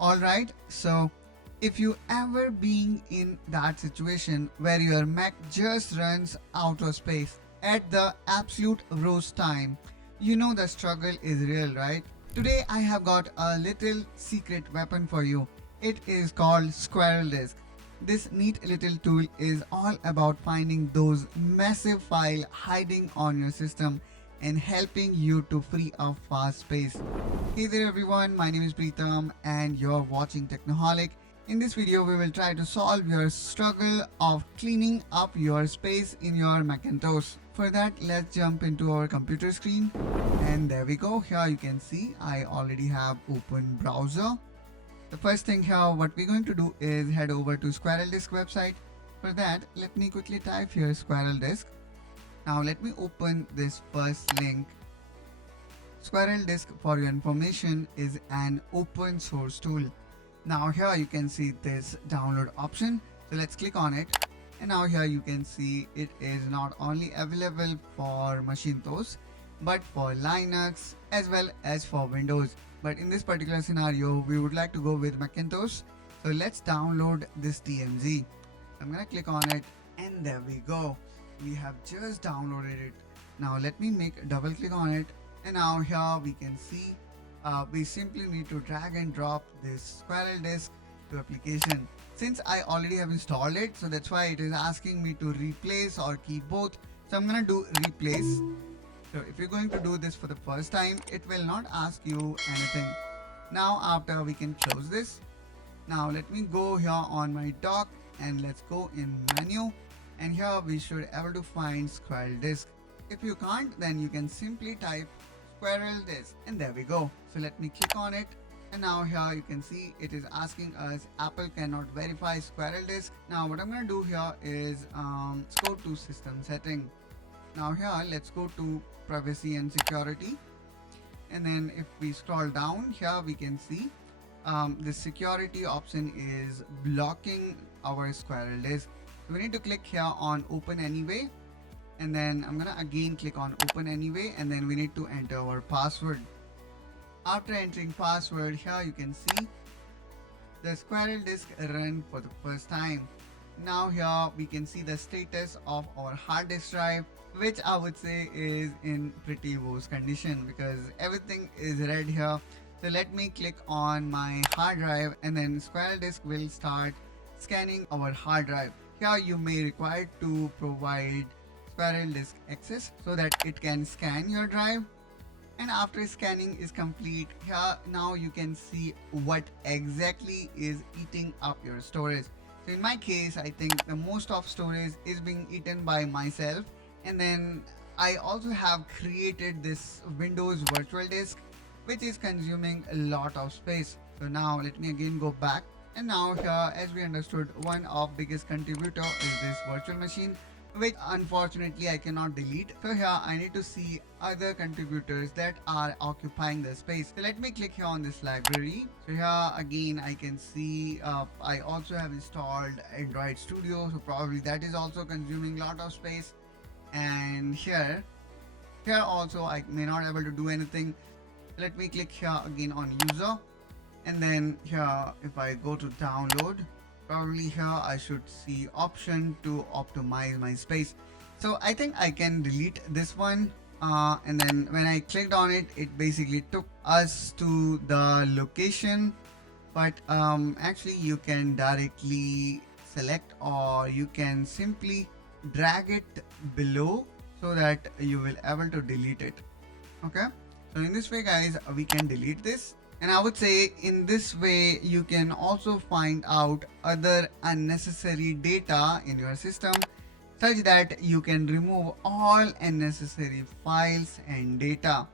Alright, so if you ever been in that situation where your Mac just runs out of space at the absolute worst time, you know the struggle is real, right? Today I have got a little secret weapon for you. It is called Squirrel Disk. This neat little tool is all about finding those massive files hiding on your system and helping you to free up fast space. Hey there everyone, my name is Preetham and you're watching Technoholic. In this video, we will try to solve your struggle of cleaning up your space in your Macintosh. For that, let's jump into our computer screen. And there we go. Here you can see I already have open browser. The first thing here, what we're going to do is head over to Squirrel Disk website. For that, let me quickly type here Squirrel Disk. Now let me open this first link. Squirrel Disk, for your information, is an open source tool. Now here you can see this download option. So let's click on it. And now here you can see it is not only available for Macintosh, but for Linux as well as for Windows. But in this particular scenario, we would like to go with Macintosh. So let's download this TMZ. I'm gonna click on it and there we go. We have just downloaded it. Now let me make a double click on it. And now here we can see we simply need to drag and drop this Squirrel Disk to application. Since I already have installed it, so that's why it is asking me to replace or keep both. So I'm gonna do replace. So if you're going to do this for the first time, it will not ask you anything. Now after we can close this. Now let me go here on my dock and let's go in menu. And here we should able to find Squirrel Disk. If you can't, then you can simply type Squirrel Disk and there we go. So let me click on it and now here you can see it is asking us Apple cannot verify Squirrel Disk. Now what I'm going to do here is let's go to system setting. Now here let's go to privacy and security, and then if we scroll down here we can see the security option is blocking our Squirrel Disk. So we need to click here on open anyway. And then I'm gonna again click on open anyway, and then we need to enter our password. After entering password, here you can see the Squirrel Disk run for the first time. Now here we can see the status of our hard disk drive, which I would say is in pretty worse condition because everything is red here. So let me click on my hard drive and then Squirrel Disk will start scanning our hard drive. Here you may require to provide Squirrel Disk access so that it can scan your drive, and after scanning is complete, here now you can see what exactly is eating up your storage. So in my case, I think the most of storage is being eaten by myself, and then I also have created this Windows virtual disk which is consuming a lot of space. So now let me again go back, and now here as we understood, one of biggest contributor is this virtual machine, which unfortunately I cannot delete. So here I need to see other contributors that are occupying the space. So let me click here on this library. So here again I can see I also have installed Android Studio, so probably that is also consuming a lot of space. And here also I may not able to do anything. Let me click here again on user, and then here if I go to download, probably here I should see option to optimize my space. So I think I can delete this one, and then when I clicked on it, it basically took us to the location. But actually you can directly select or you can simply drag it below so that you will able to delete it. Okay, so in this way guys we can delete this. And I would say in this way you can also find out other unnecessary data in your system such that you can remove all unnecessary files and data.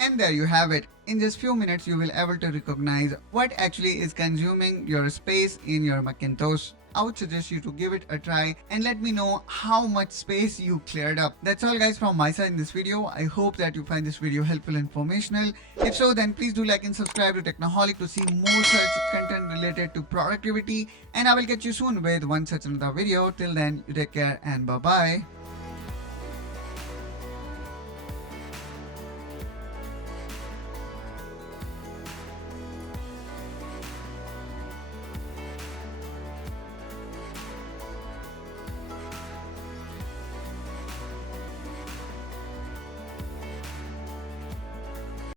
And there you have it. In just few minutes you will able to recognize what actually is consuming your space in your Macintosh. I would suggest you to give it a try and let me know how much space you cleared up. That's all guys from my side in this video. I hope that you find this video helpful and informational. If so, then please do like and subscribe to Technoholic to see more such content related to productivity. And I will catch you soon with one such another video. Till then, you take care and bye bye.